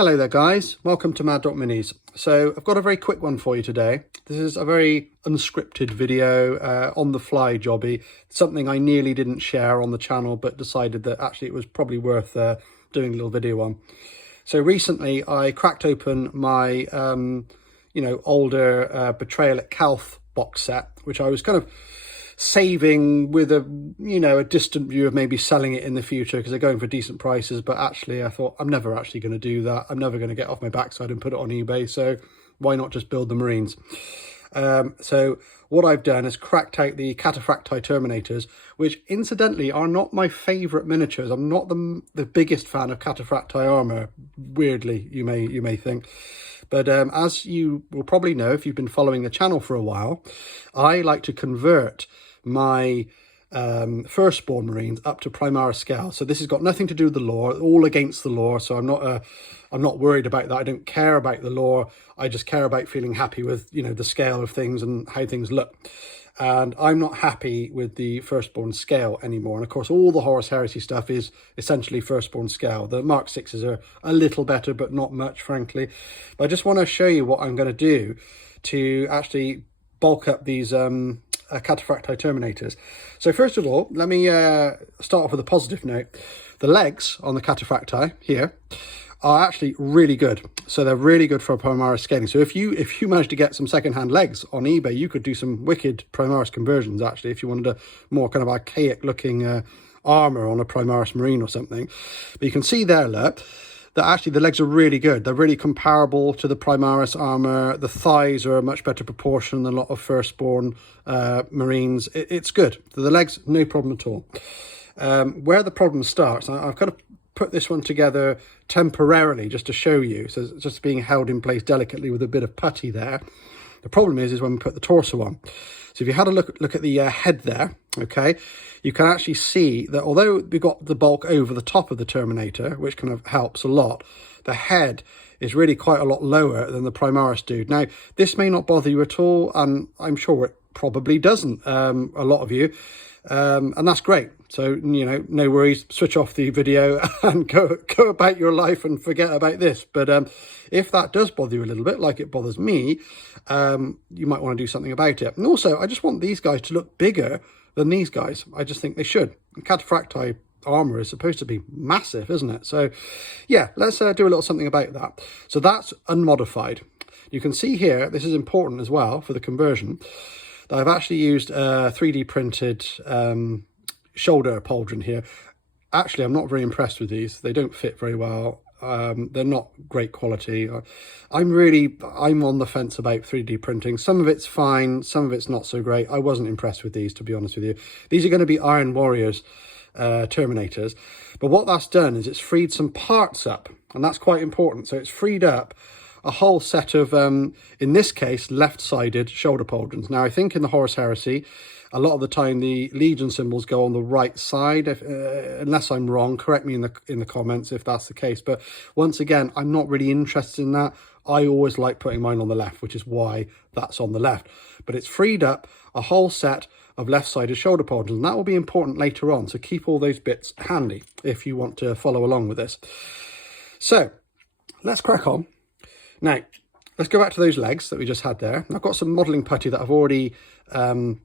Hello there guys, welcome to Mad Dot Minis. So I've got a very quick one for you today. This is a very unscripted video, on the fly jobby, something I nearly didn't share on the channel but decided that actually it was probably worth doing a little video on. So recently I cracked open my older Betrayal at Calth box set, which I was kind of saving with a distant view of maybe selling it in the future because they're going for decent prices. But actually I thought I'm never actually going to do that. I'm never going to get off my backside and put it on eBay, so why not just build the Marines? So what I've done is cracked out the Cataphractii Terminators, which incidentally are not my favourite miniatures. I'm not the biggest fan of Cataphractii armour, weirdly you may think. But as you will probably know if you've been following the channel for a while, I like to convert my firstborn Marines up to Primaris scale. So this has got nothing to do with the lore, all against the lore. So I'm not worried about that. I don't care about the lore. I just care about feeling happy with, the scale of things and how things look. And I'm not happy with the firstborn scale anymore. And of course, all the Horus Heresy stuff is essentially firstborn scale. The Mark 6s are a little better, but not much, frankly. But I just want to show you what I'm going to do to actually bulk up these Cataphractii Terminators. So first of all, let me start off with a positive note. The legs on the Cataphractii here are actually really good. So they're really good for Primaris scaling. So if you manage to get some second-hand legs on eBay, you could do some wicked Primaris conversions, actually, if you wanted a more kind of archaic looking armor on a Primaris Marine or something. But you can see there, look, that actually the legs are really good. They're really comparable to the Primaris armor. The thighs are a much better proportion than a lot of firstborn Marines. It's good. The legs, no problem at all. Where the problem starts, I've kind of put this one together temporarily just to show you. So it's just being held in place delicately with a bit of putty there. The problem is when we put the torso on. So if you had a look at the head there, okay, you can actually see that although we've got the bulk over the top of the Terminator, which kind of helps a lot, the head is really quite a lot lower than the Primaris dude. Now, this may not bother you at all, and I'm sure it probably doesn't, a lot of you, and that's great. So, no worries, switch off the video and go about your life and forget about this. But if that does bother you a little bit, like it bothers me, you might want to do something about it. And also, I just want these guys to look bigger than these guys. I just think they should. Cataphractii armor is supposed to be massive, isn't it? So, yeah, let's do a little something about that. So that's unmodified. You can see here, this is important as well for the conversion, that I've actually used 3D printed shoulder pauldron here. Actually, I'm not very impressed with these. They don't fit very well. They're not great quality. I'm on the fence about 3D printing. Some of it's fine, some of it's not so great. I wasn't impressed with these, to be honest with you. These are going to be Iron Warriors Terminators. But what that's done is it's freed some parts up, and that's quite important. So it's freed up a whole set of, in this case, left-sided shoulder pauldrons. Now, I think in the Horus Heresy, a lot of the time the Legion symbols go on the right side. Unless I'm wrong, correct me in the comments if that's the case. But once again, I'm not really interested in that. I always like putting mine on the left, which is why that's on the left. But it's freed up a whole set of left-sided shoulder pauldrons, and that will be important later on. So keep all those bits handy if you want to follow along with this. So let's crack on. Now, let's go back to those legs that we just had there. I've got some modelling putty that I've already, kind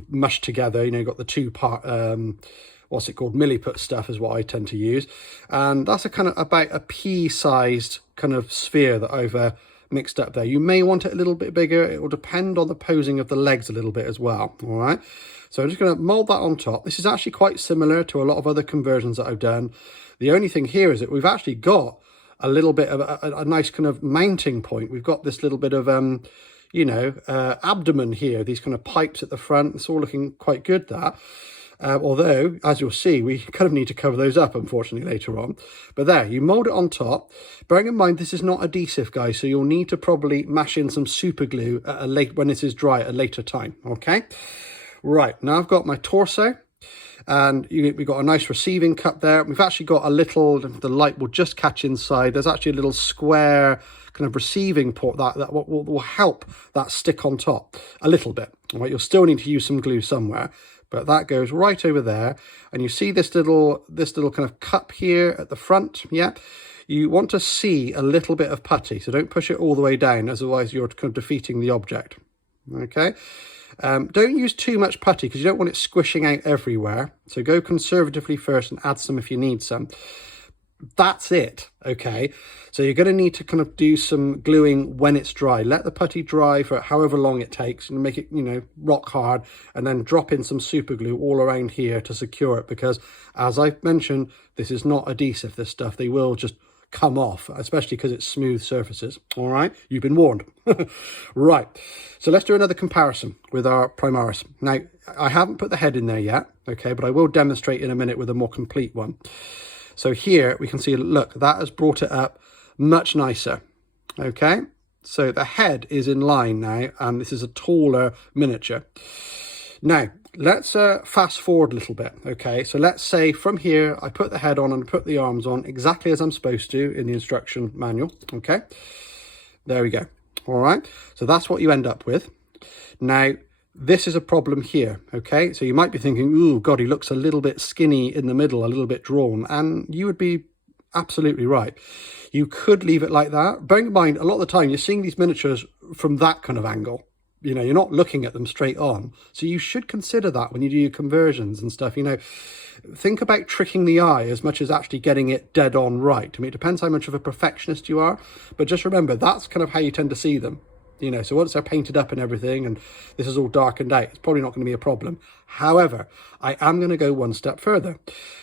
of mushed together. Got the two-part, what's it called, milliput stuff is what I tend to use. And that's about a pea-sized kind of sphere that I've mixed up there. You may want it a little bit bigger. It will depend on the posing of the legs a little bit as well, all right? So I'm just going to mould that on top. This is actually quite similar to a lot of other conversions that I've done. The only thing here is that we've actually got a little bit of a nice kind of mounting point. We've got this little bit of, abdomen here, these kind of pipes at the front. It's all looking quite good, that. Although, as you'll see, we kind of need to cover those up, unfortunately, later on. But there, you mould it on top. Bearing in mind, this is not adhesive, guys, so you'll need to probably mash in some super glue when this is dry at a later time, okay? Right, now I've got my torso. And we've got a nice receiving cup there. We've actually got a little, the light will just catch inside. There's actually a little square kind of receiving port that will help that stick on top a little bit. All right, you'll still need to use some glue somewhere, but that goes right over there. And you see this little kind of cup here at the front. Yeah, you want to see a little bit of putty, so don't push it all the way down, otherwise you're kind of defeating the object. Okay, don't use too much putty because you don't want it squishing out everywhere, so go conservatively first and add some if you need some. That's it. Okay, so you're going to need to kind of do some gluing when it's dry. Let the putty dry for however long it takes and make it, you know, rock hard, and then drop in some super glue all around here to secure it, because as I've mentioned, this is not adhesive, this stuff. They will just come off, especially because it's smooth surfaces. All right, you've been warned. Right, so let's do another comparison with our Primaris. Now, I haven't put the head in there yet, okay, but I will demonstrate in a minute with a more complete one. So here we can see, look, that has brought it up much nicer. Okay, so the head is in line now, and this is a taller miniature. Now, let's fast forward a little bit. Okay, so let's say from here, I put the head on and put the arms on exactly as I'm supposed to in the instruction manual. Okay, there we go. All right, so that's what you end up with. Now, this is a problem here, okay? So you might be thinking, oh, God, he looks a little bit skinny in the middle, a little bit drawn, and you would be absolutely right. You could leave it like that. Bearing in mind, a lot of the time, you're seeing these miniatures from that kind of angle. You know, you're not looking at them straight on. So you should consider that when you do your conversions and stuff. You know, think about tricking the eye as much as actually getting it dead on right. I mean, it depends how much of a perfectionist you are, but just remember, that's kind of how you tend to see them. You know, so once they're painted up and everything, and this is all darkened out, it's probably not going to be a problem. However, I am going to go one step further.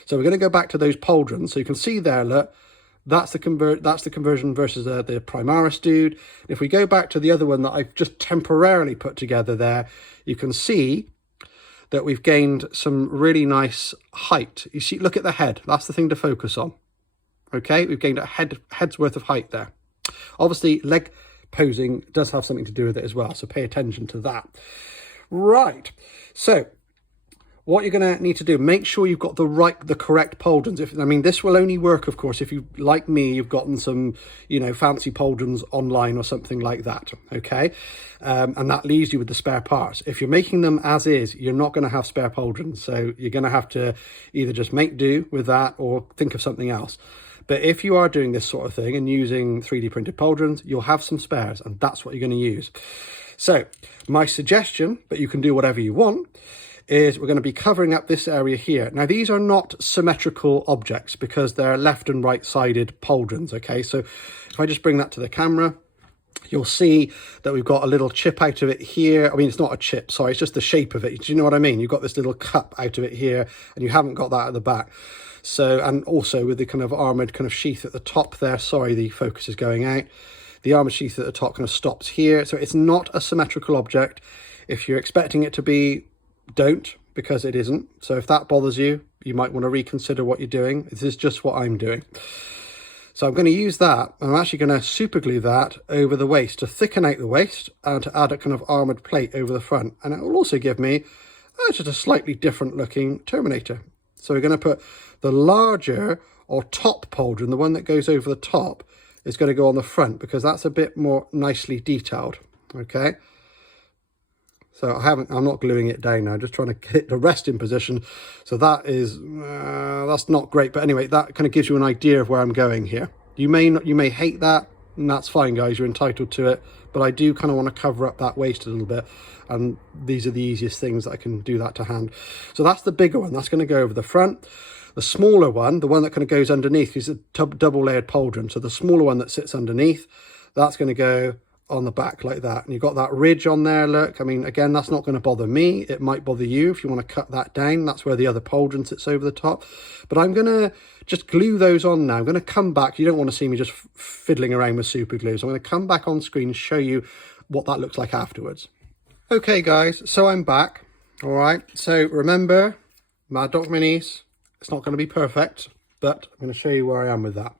So we're going to go back to those pauldrons. So you can see there, look, that's the conversion versus the Primaris dude. If we go back to the other one that I've just temporarily put together there, you can see that we've gained some really nice height. You see, look at the head. That's the thing to focus on. Okay, we've gained a head's worth of height there. Obviously, leg posing does have something to do with it as well, so pay attention to that. Right, so what you're going to need to do, make sure you've got the correct pauldrons. I mean, this will only work, of course, if you, like me, you've gotten some, you know, fancy pauldrons online or something like that, okay? And that leaves you with the spare parts. If you're making them as is, you're not going to have spare pauldrons, so you're going to have to either just make do with that or think of something else. But if you are doing this sort of thing and using 3D printed pauldrons, you'll have some spares, and that's what you're going to use. So my suggestion, but you can do whatever you want, is we're going to be covering up this area here. Now, these are not symmetrical objects because they're left and right sided pauldrons. Okay, so if I just bring that to the camera, you'll see that we've got a little chip out of it here. I mean, it's not a chip, sorry, it's just the shape of it. Do you know what I mean? You've got this little cup out of it here, and you haven't got that at the back. So, and also with the kind of armoured kind of sheath at the top there, sorry, the focus is going out. The armoured sheath at the top kind of stops here. So it's not a symmetrical object. If you're expecting it to be, don't, because it isn't. So if that bothers you, you might want to reconsider what you're doing. This is just what I'm doing. So I'm going to use that. I'm actually going to super glue that over the waist to thicken out the waist and to add a kind of armoured plate over the front. And it will also give me just a slightly different looking Terminator. So we're going to put the larger or top pauldron, the one that goes over the top, is going to go on the front because that's a bit more nicely detailed. Okay. So I'm not gluing it down now, just trying to get it to rest in position. So that is, that's not great. But anyway, that kind of gives you an idea of where I'm going here. You may hate that, and that's fine, guys. You're entitled to it. But I do kind of want to cover up that waist a little bit. And these are the easiest things that I can do that to hand. So that's the bigger one. That's going to go over the front. The smaller one, the one that kind of goes underneath, is a double layered pauldron. So the smaller one that sits underneath, that's going to go on the back like that. And you've got that ridge on there, look. I mean, again, that's not going to bother me. It might bother you if you want to cut that down. That's where the other pauldron sits over the top. But I'm going to just glue those on now. I'm going to come back. You don't want to see me just fiddling around with super glue. So I'm going to come back on screen and show you what that looks like afterwards. Okay, guys, so I'm back. All right, so remember, Mad Dog Minis, it's not going to be perfect, but I'm going to show you where I am with that.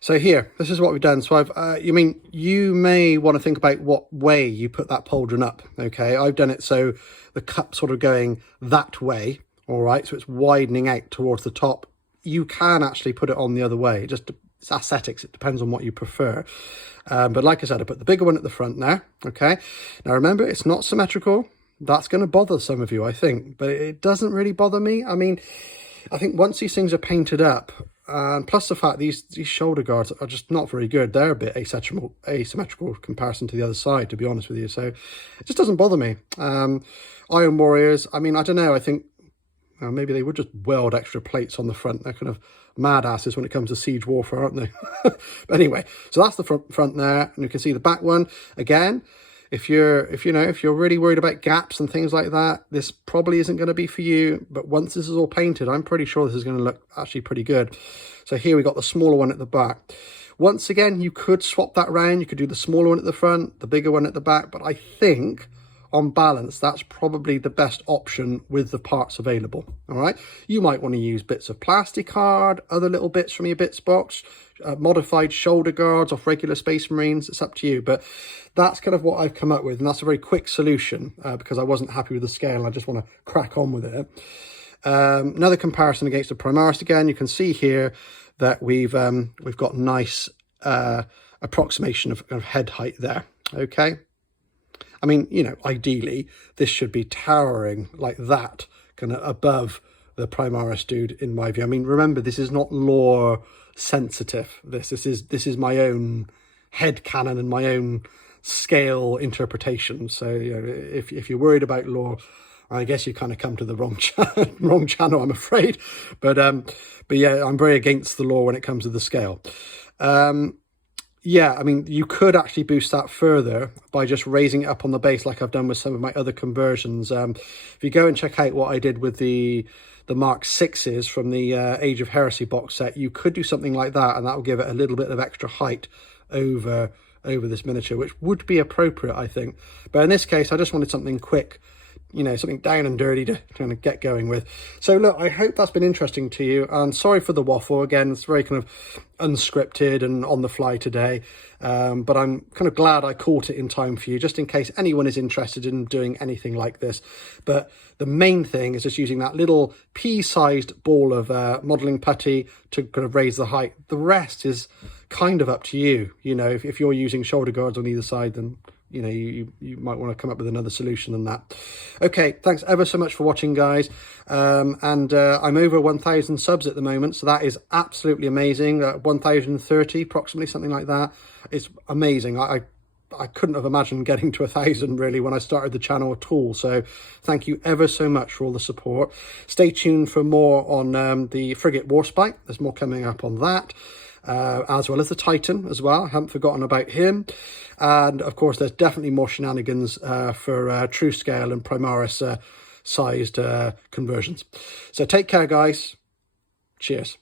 So here, this is what we've done. So you may want to think about what way you put that pauldron up, okay? I've done it so the cup sort of going that way, all right? So it's widening out towards the top. You can actually put it on the other way. It's aesthetics, it depends on what you prefer. But like I said, I put the bigger one at the front now, okay? Now remember, it's not symmetrical. That's going to bother some of you, I think, but it doesn't really bother me. I mean, I think once these things are painted up, And plus the fact these shoulder guards are just not very good. They're a bit asymmetrical comparison to the other side, to be honest with you. So it just doesn't bother me. Iron Warriors, I mean, I don't know. I think maybe they would just weld extra plates on the front. They're kind of mad asses when it comes to siege warfare, aren't they? But anyway, so that's the front there. And you can see the back one. Again, if you're really worried about gaps and things like that, this probably isn't going to be for you. But once this is all painted, I'm pretty sure this is going to look actually pretty good. So here we got the smaller one at the back. Once again, you could swap that around. You could do the smaller one at the front, the bigger one at the back. But I think on balance, that's probably the best option with the parts available. All right. You might want to use bits of plastic card, other little bits from your bits box, modified shoulder guards off regular Space Marines. It's up to you. But that's kind of what I've come up with. And that's a very quick solution because I wasn't happy with the scale. I just want to crack on with it. Another comparison against the Primaris again. You can see here that we've got nice approximation of head height there. Okay. I mean, you know, ideally, this should be towering like that, kind of above the Primaris dude, in my view. I mean, remember, this is not lore sensitive. This is my own head canon and my own scale interpretation. So, you know, if you're worried about lore, I guess you kind of come to the wrong channel, I'm afraid. But yeah, I'm very against the lore when it comes to the scale. Yeah, I mean, you could actually boost that further by just raising it up on the base like I've done with some of my other conversions. If you go and check out what I did with the Mark 6s from the Age of Heresy box set, you could do something like that, and that will give it a little bit of extra height over this miniature, which would be appropriate, I think. But in this case, I just wanted something quick, you know, something down and dirty to kind of get going with. So look, I hope that's been interesting to you, and sorry for the waffle again. It's very kind of unscripted and on the fly today, but I'm kind of glad I caught it in time for you, just in case anyone is interested in doing anything like this. But the main thing is just using that little pea-sized ball of modeling putty to kind of raise the height. The rest is kind of up to you. You know, if you're using shoulder guards on either side, then you know, you might want to come up with another solution than that. Okay, thanks ever so much for watching, guys. I'm over 1,000 subs at the moment, so that is absolutely amazing. 1,030 approximately, something like that. It's amazing. I couldn't have imagined getting to 1,000 really when I started the channel at all. So thank you ever so much for all the support. Stay tuned for more on the Frigate Warspite. There's more coming up on that. As well as the Titan as well. I haven't forgotten about him. And of course, there's definitely more shenanigans for Truescale and Primaris sized conversions. So take care, guys. Cheers.